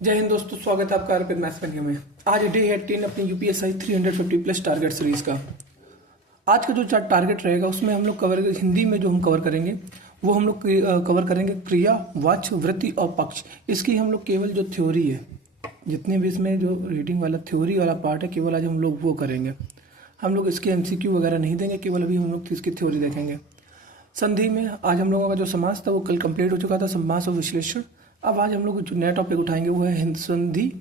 जय हिंद दोस्तों, स्वागत है आपका अर्पित मैथ्स में। में आज डे है 10 अपनी यूपीएससी 350 प्लस टारगेट सीरीज का। आज का जो टारगेट रहेगा उसमें हम लोग हिंदी में जो हम कवर करेंगे वो हम लोग कवर करेंगे क्रिया, वाच्य, वृत्ति और पक्ष। इसकी हम लोग केवल जो थ्योरी है, जितने भी इसमें जो रीडिंग वाला थ्योरी वाला पार्ट है, केवल आज हम लोग वो करेंगे। हम लोग इसके एमसीक्यू वगैरह नहीं देंगे, केवल अभी हम लोग इसकी थ्योरी देखेंगे। संधि में आज हम लोगों का जो समास था वो कल कंप्लीट हो चुका था, समास और विश्लेषण। अब आज हम लोग जो नया टॉपिक उठाएंगे वो है हिंदी संधि।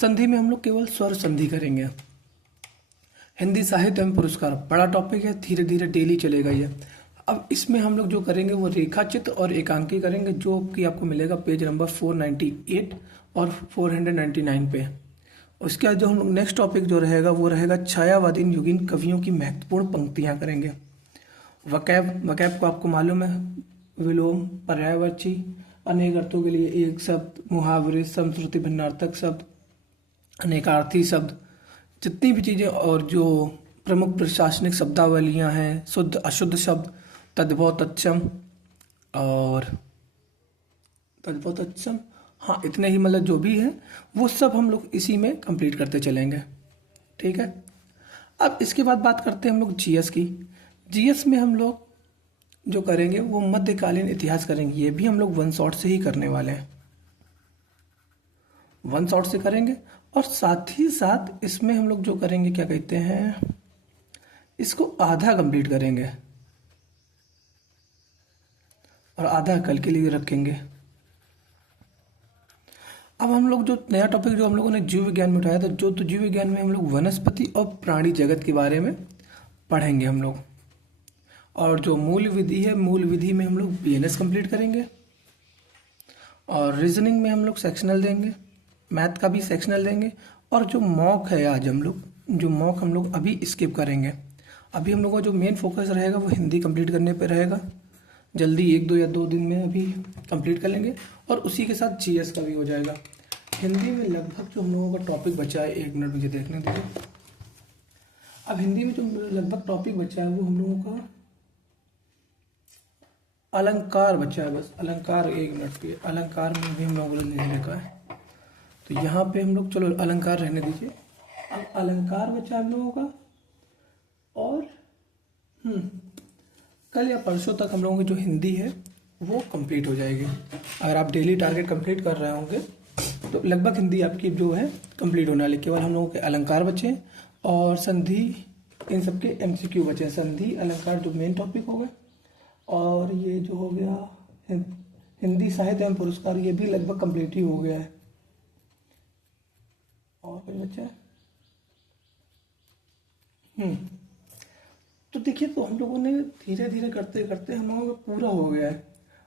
संधि में हम लोग केवल स्वर संधि करेंगे। हिंदी साहित्य एवं पुरस्कार बड़ा टॉपिक है, धीरे धीरे डेली चलेगा ये। अब इसमें हम लोग जो करेंगे वो रेखा चित्र और एकांकी करेंगे, जो कि आपको मिलेगा पेज नंबर 498 और 499 पे। उसके बाद जो हम लोग नेक्स्ट टॉपिक जो रहेगा वो रहेगा छायावादी युगीन कवियों की महत्वपूर्ण पंक्तियां करेंगे। वकैब को आपको मालूम है, विलोम, पर्यायवाची, अनेक अर्थों के लिए एक शब्द, मुहावरे, समश्रुति भिन्नार्थक शब्द, अनेकार्थी शब्द, जितनी भी चीज़ें और जो प्रमुख प्रशासनिक शब्दावलियां हैं, शुद्ध अशुद्ध शब्द, तद्भव तत्सम और तद्भव तत्सम, हाँ इतने ही, मतलब जो भी है वो सब हम लोग इसी में कंप्लीट करते चलेंगे। ठीक है। अब इसके बाद बात करते हैं हम लोग जीएस की। जीएस में हम लोग जो करेंगे वो मध्यकालीन इतिहास करेंगे। ये भी हम लोग वन शॉट से ही करने वाले हैं, वन शॉट से करेंगे। और साथ ही साथ इसमें हम लोग जो करेंगे क्या कहते हैं, इसको आधा कंप्लीट करेंगे और आधा कल के लिए रखेंगे। अब हम लोग जो नया टॉपिक जो हम लोगों ने जीव विज्ञान में उठाया था, जो तो जीव विज्ञान में हम लोग वनस्पति और प्राणी जगत के बारे में पढ़ेंगे हम लोग। और जो मूल विधि है, मूल विधि में हम लोग बीएनएस कंप्लीट करेंगे। और रीजनिंग में हम लोग सेक्शनल देंगे, मैथ का भी सेक्शनल देंगे। और जो मॉक है आज हम लोग अभी स्किप करेंगे। अभी हम लोग का जो मेन फोकस रहेगा वो हिंदी कंप्लीट करने पे रहेगा। जल्दी 1 या 2 दिन में अभी कंप्लीट कर लेंगे और उसी के साथ जीएस का भी हो जाएगा। हिंदी में लगभग जो हम लोगों का टॉपिक बचा है, 1 मिनट मुझे देखने दीजिए। अब हिंदी में जो लगभग टॉपिक बचा है वो हम लोगों का अलंकार बचा है, बस अलंकार। 1 मिनट पे अलंकार में भी हम लोगों ने नहीं लिखा है, तो यहाँ पे हम लोग, चलो अलंकार रहने दीजिए। अब अलंकार बचा हम लोगों का। और कल या परसों तक हम लोगों की जो हिंदी है वो कंप्लीट हो जाएगी। अगर आप डेली टारगेट कंप्लीट कर रहे होंगे तो लगभग हिंदी आपकी जो है कंप्लीट होने वाली। केवल हम लोगों के अलंकार बचे और संधि, इन सबके एमसीक्यू बचे। संधि, अलंकार जो मेन टॉपिक हो गए, और ये जो हो गया हिंदी साहित्य एवं पुरस्कार, ये भी लगभग कंप्लीट ही हो गया है। और कुछ बचा है? तो देखिए, तो हम लोगों ने धीरे धीरे करते करते हम लोगों का पूरा हो गया है।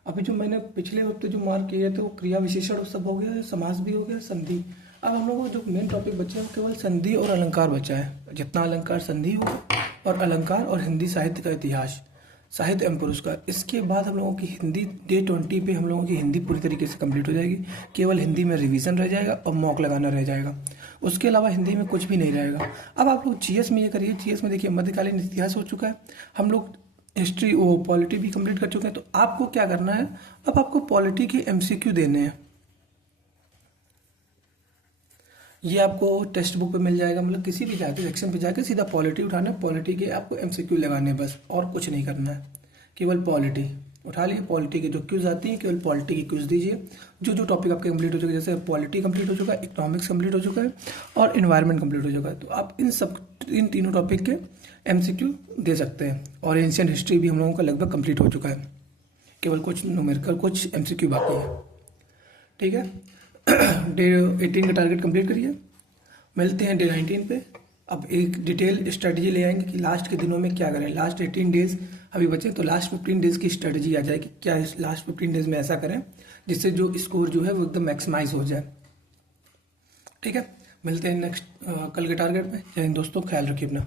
अभी जो मैंने पिछले हफ्ते जो मार्क किए थे वो क्रिया विशेषण सब हो गया, समास भी हो गया, संधि। अब हम लोगों को जो मेन टॉपिक बचे हैं वो केवल संधि और अलंकार बचा है। जितना अलंकार संधि होगा और अलंकार और हिंदी साहित्य का इतिहास, साहित्य एवं पुरस्कार। इसके बाद हम लोगों की हिंदी डे 20 पे हम लोगों की हिंदी पूरी तरीके से कंप्लीट हो जाएगी। केवल हिंदी में रिवीजन रह जाएगा और मॉक लगाना रह जाएगा। उसके अलावा हिंदी में कुछ भी नहीं रहेगा। अब आप लोग जीएस में ये करिए। जीएस में देखिए मध्यकालीन इतिहास हो चुका है, हम लोग हिस्ट्री वो पॉलिटी भी कंप्लीट कर चुके हैं। तो आपको क्या करना है, अब आपको पॉलिटी के एमसीक्यू देने हैं। ये आपको टेक्स्ट बुक पे मिल जाएगा, मतलब किसी भी जाके सेक्शन पे जाके सीधा पॉलिटी उठाना है, पॉलिटी के आपको एमसीक्यू लगाने हैं बस, और कुछ नहीं करना है। केवल पॉलिटी उठा लिए, पॉलिटी के जो क्यूज आती है केवल पॉलिटी की क्यूज दीजिए। जो जो टॉपिक आपके कंप्लीट हो चुके हैं, जैसे पॉलिटी कंप्लीट हो चुका है, इकोनॉमिक्स कंप्लीट हो चुका है और इन्वायरमेंट कंप्लीट हो चुका है, तो आप इन तीनों टॉपिक के एमसीक्यू दे सकते हैं। और एंशियंट हिस्ट्री भी हम लोगों का लगभग कंप्लीट हो चुका है, केवल कुछ न्यूमेरिकल, कुछ एमसीक्यू बाकी है। ठीक है। डे 18 का टारगेट कंप्लीट करिए। मिलते हैं डे 19 पे। अब एक डिटेल स्ट्रेटजी ले आएंगे कि लास्ट के दिनों में क्या करें। लास्ट 18 डेज अभी बचे, तो लास्ट 15 डेज की स्ट्रेटजी आ जाएगी, क्या लास्ट 15 डेज में ऐसा करें जिससे जो स्कोर जो है वो एकदम मैक्सिमाइज हो जाए। ठीक है। मिलते हैं नेक्स्ट कल के टारगेट में। जय हिंद दोस्तों, ख्याल रखिए अपना।